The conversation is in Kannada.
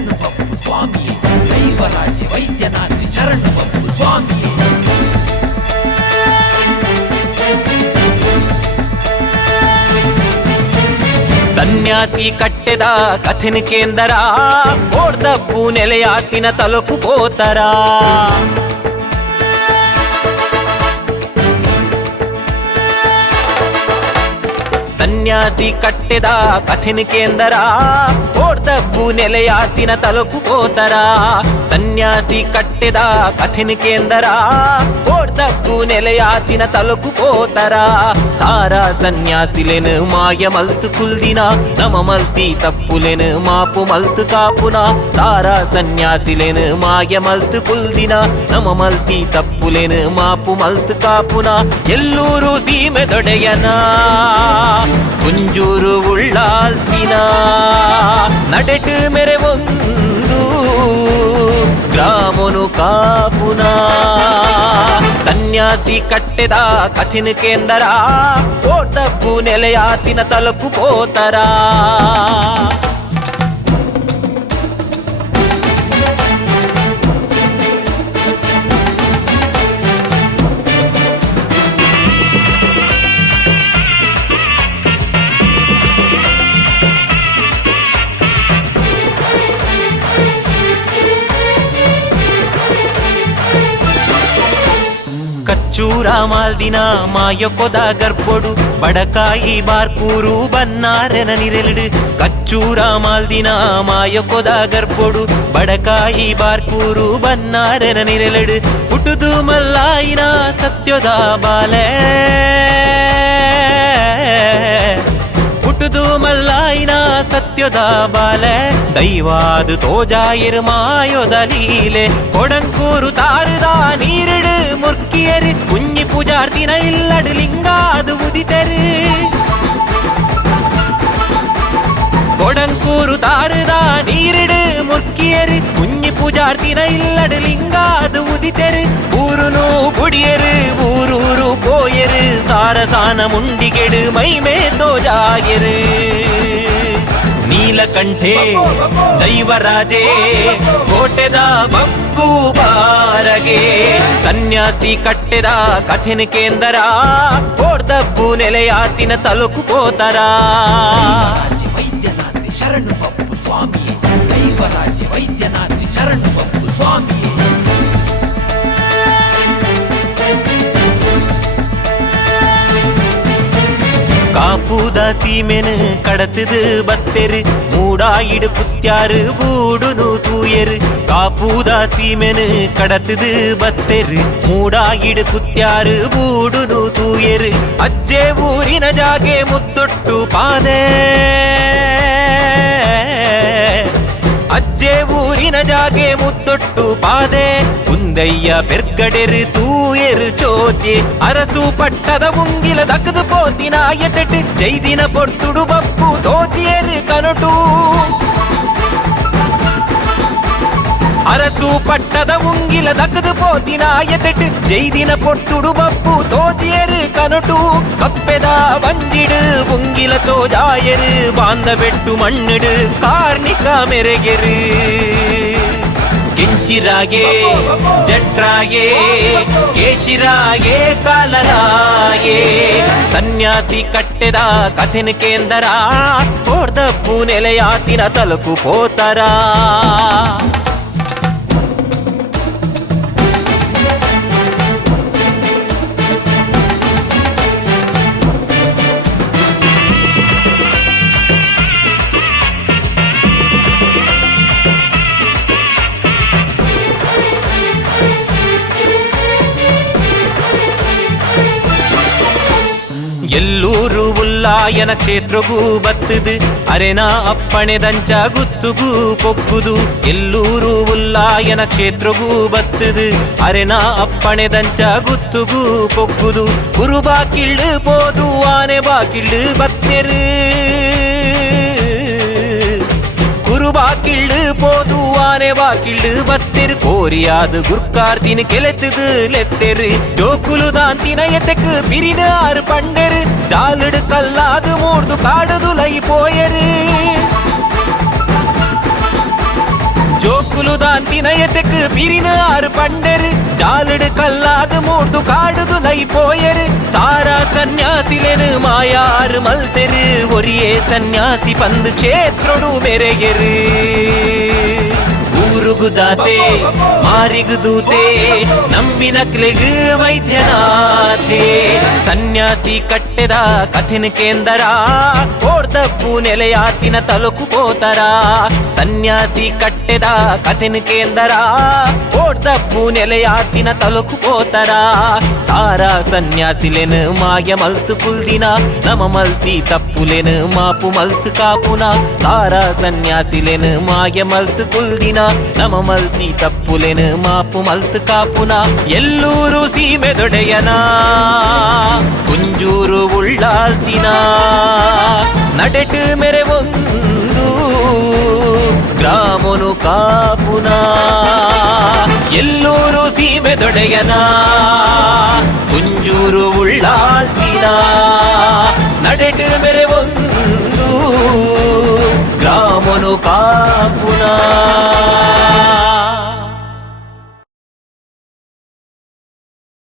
ಶರಣು ಬಪ್ಪು ಸ್ವಾಮಿಯೇ ದೈವರಾಜೆ ವೈದ್ಯನಾಥಿ ಶರಣು ಬಪ್ಪು ಸ್ವಾಮಿಯೇ ಸನ್ಯಾಸಿ ಕಟ್ಟೆದ ಕಥಿನ ಕೇಂದ್ರ ಕೋಡ್ದಪ್ಪು ನೆಲೆಯಾತಿನ ತಲುಕು ಪೋತರ ಸನ್ಯಾಸಿ ಕಟ್ಟೆದ ಕಥಿನ ಕೇಂದ್ರ ಕೋಡ್ದಪ್ಪು ನೆಲೆಯಾತಿನ ತಲುಕು ಪೋತರ ಸನ್ಯಾಸಿ ಕಟ್ಟೆದ ಕಥಿನ ಕೇಂದ್ರ ಕೋಡ್ದಪ್ಪು ನೆಲೆಯಾತಿನ ತಲುಕು ಪೋತರ ಸಾರಾ సన్యాసిలెను మాయ మల్తు కుల్దిన నమ మల్తి తప్పులెను మాపు మల్తు కాపున సారా సన్యాసిలెను మాయ మల్తు కుల్దిన నమ మల్తి తప్పులెను మాపు మల్తు కాపున ఎల్లూరు సీమె దొడయన ಕುಂಜೂರು ಉಳ್ಳಾಲ್ತಿನ ನಡೆಟು ಮೆರೆ ಒಂದು ಗ್ರಾಮನು ಕಾಪುನ ಸನ್ಯಾಸಿ ಕಟ್ಟೆದ ಕಥಿನ ಕೇಂದ್ರ ಕೋಡ್ದಪ್ಪು ನೆಲೆಯಾತಿನ ತಲುಕು ಪೋತರ ಕಚ್ಚೂರ ಮಾಲ್ದಿನ ಮಾಯೊಕೊದ ಗರ್ಭೊಡು ಬಡಕಾಯಿ ಬಾರ್ಕೂರು ಬನ್ನಾರೆನ ನಿರೆಲ್ಡು ಕಚ್ಚೂರ ಮಾಲ್ದಿನ ಮಾಯೊಕೊದ ಗರ್ಭೊಡು ಬಡಕಾಯಿ ಬಾರ್ಕೂರು ಬನ್ನಾರೆನ ನಿರೆಲ್ಡು ಹುಟುದು ಮಲ್ಲಾಯಿನ ಸತ್ಯದ ಬಾಲೆ ಹುಟುದು ಮಲ್ಲಾಯಿನ ಸತ್ಯದ ಬಾಲೆ ದೈವಾದು ತೋಜಾಯಿರ್ ಮಾಯೊದ ಲೀಲೆ ಕೊಡಂಕೂರು ತಾರುದ ನೀರಿಡು ಮುರ್ಕಿಯರು ಕುഞ്ഞി ಪೂಜಾರ್ತಿನ ಇಲ್ಲಡು ಲಿಂಗಾದು ಉದಿತರು ಕೊಡಂಕೂರು ತಾರುದ ನೀರಿಡು ಮುರ್ಕಿಯರು ಕುഞ്ഞി ಪೂಜಾರ್ತಿನ ಇಲ್ಲಡು ಲಿಂಗಾದು ಉದಿತರು ಊರುನು ಗುಡಿಯರು ಊರೂರು போயரு சாரசான முண்டிகெடு மைமே தோஜாயரு ನೀಲಕಂಠೆ ದೈವರಾಜೆ ಕೋಟೆದ ಬಪ್ಪು ಬಾರಗೆ ಸನ್ಯಾಸಿ ಕಟ್ಟೆದ ಕಥಿನ ಕೇಂದ್ರ ಕೋಡ್ದಪ್ಪು ನೆಲೆಯಾತಿನ ತಲುಕು ಪೋತರ ವೈದ್ಯನಾಥಿ ಶರಣು ಬಪ್ಪು ಸ್ವಾಮಿಯೇ ದೈವರಾಜೆ ವೈದ್ಯನಾಥಿ ಶರಣು ಬಪ್ಪು ಸ್ವಾಮಿಯೇ ಕಾಪುದ ಸೀಮೆನು ಕಡತದು ಬತ್ತೆರು ಮೂಡಾಯಿಡು ಪುತ್ಯಾರು ಬೂಡುನು ತೂಯರು ಕಾಪುದ ಸೀಮೆನು ಕಡತದು ಬತ್ತೆರು ಮೂಡಾಯಿಡು ಪುತ್ಯಾರು ಬೂಡುನು ತೂಯರು ಅಜ್ಜೆ ಊರಿನ ಜಾಗೆ ಮುತ್ತೊಟ್ಟು ಪಾದೆ ಅಜ್ಜೆ ಊರಿನ ಜಾಗೆ ಮುತ್ತೊಟ್ಟು ಪಾದೆ ಕುಂದಯ್ಯ ಪೆರ್ಗಡೆರು ತೂಯರು ಚೋತಿ ಅರಸು ಪಟ್ಟದ ಮುಂಗಿಲ ದಕ್ಕದು ಪೋತಿನ ಎತಟ್ಟು ಜೈದಿನ ಪೊಟ್ಟುಡು ಬಪ್ಪು ತೋತಿಯರು ಕನಟು ಅರಸು ಪಟ್ಟದ ಮುಂಗಿಲ ದಕ್ಕದು ಪೋತಿನ ಎತಟ್ಟು ಜೈದಿನ ಪೊಟ್ಟುಡು ಬಪ್ಪು ತೋತಿಯರು ಕನಟು ಕಪ್ಪೆದ ಬಂಜಿಡು ಮುಂಗಿಲ ತೋಜಾಯರು ಬಾಂಧವೆಟ್ಟು ಮಣ್ಣಿಡು ಕಾರ್ಣಿಕ ಮೆರೆಗೆರು ಕೆಂಚಿರಾಗೆ ಜಟ್ರಾಗೆ ಕೇಶಿರಾಗೆ ಕಾಲರಾಗೆ ಸನ್ಯಾಸಿ ಕಟ್ಟೆದ ಕಥಿನ ಕೇಂದ್ರ ಕೋಡ್ದಪ್ಪು ನೆಲೆಯಾತಿನ ತಲುಕು ಪೋತರ ಎಲ್ಲೂರು ಉಲ್ಲಾಯನ ಕ್ಷೇತ್ರಗೂ ಬತ್ತದು ಅರೆನಾ ಅಪ್ಪಣೆದಂಚ ಗುತ್ತುಗೂ ಪೊಕ್ಕುದು ಎಲ್ಲೂರು ಉಲ್ಲಾಯನ ಕ್ಷೇತ್ರಗೂ ಬತ್ತದು ಅರೆನಾ ಅಪ್ಪಣೆದಂಚ ಗುತ್ತುಗೂ ಪೊಕ್ಕುದು ಕುರು ಬಾಕಿಳ್ಳು ಪೋದು ಆನೆ ಬಾಕಿಳ್ಳು ಬತ್ತೆರು குரு வாக்கிள்ளு போது ஆனே வாக்கிள்ளு பத்திரு கோரியாது குர்கார்த்தின் கெலத்துது லெத்தெரு ஜோக்குலு தான் தினயத்துக்கு பிரிது ஆறு பண்டெரு ஜாலுடு கல்லாது மூர்து காடுதுலை போயரு ಸೋಲುದಾನ್ ದಿನಯತೆಕ್ ಬಿರಿನ ಆರು ಪಂಡರು ಜಾಲಡು ಕಲ್ಲಾದು ಮೂಡ್ದು ಕಾಡುದು ನೈ ಪೋಯರು ಸಾರಾ ಸನ್ಯಾಸಿಲೆನು ಮಾಯಾರು ಮಲ್ತೆರು ಒರಿಯೇ ಸನ್ಯಾಸಿ ಪಂದು ಕ್ಷೇತ್ರಡು ಮೆರೆಗೆರು ಊರುಗುದಾತೆ ಮಾರಿಗುದೂತೆ ನಂಬಿನಕ್ಲೆಗು ವೈದ್ಯನಾಥೆ ಸನ್ಯಾಸಿ ಕಟ್ಟೆದ ಕಥಿನ ಕೇಂದ್ರ ಕೋರ್ದಪ್ಪು ನೆಲೆಯಾತಿನ ತಲುಕು ಪೋತರ ಸನ್ಯಾಸಿ ಕಟ್ಟೆದ ಕಥಿನ ಕೇಂದ್ರ ಕೋರ್ದಪ್ಪು ನೆಲೆಯಾತಿನ ತಲುಕು ಪೋತರ ಸಾರಾ ಸನ್ಯಾಸಿಲೆನು ಮಾಯ ಮಲ್ತು ಕುಲ್ದಿನ ನಮ ಮಲ್ತಿ ತಪ್ಪುಲೆನು ಮಾಪು ಮಲ್ತು ಕಾಪುನ ಸಾರಾ ಸನ್ಯಾಸಿಲೆನು ಮಾಯ ಮಲ್ತು ಕುಲ್ದಿನ ನಮ ಮಲ್ತಿ ತಪ್ಪುಲೆನು ಮಾಪು ಮಲ್ತು ಕಾಪುನ ಎಲ್ಲೂರು ಸೀಮೆ ದೊಡೆಯನ ಕುಂಜೂರು ಉಳ್ಳಾಲ್ತಿನ ನಡೆಟು ಮೆರೆ ಒಂದು ಗ್ರಾಮನು ಕಾಪುನ ಎಲ್ಲೂರು ಸೀಮೆ ದೊಡೆಯನ ಕುಂಜೂರು ಉಳ್ಳಾಲ್ತಿನ ನಡೆಟು ಮೆರೆ ಒಂದು ಗ್ರಾಮನು ಕಾಪುನ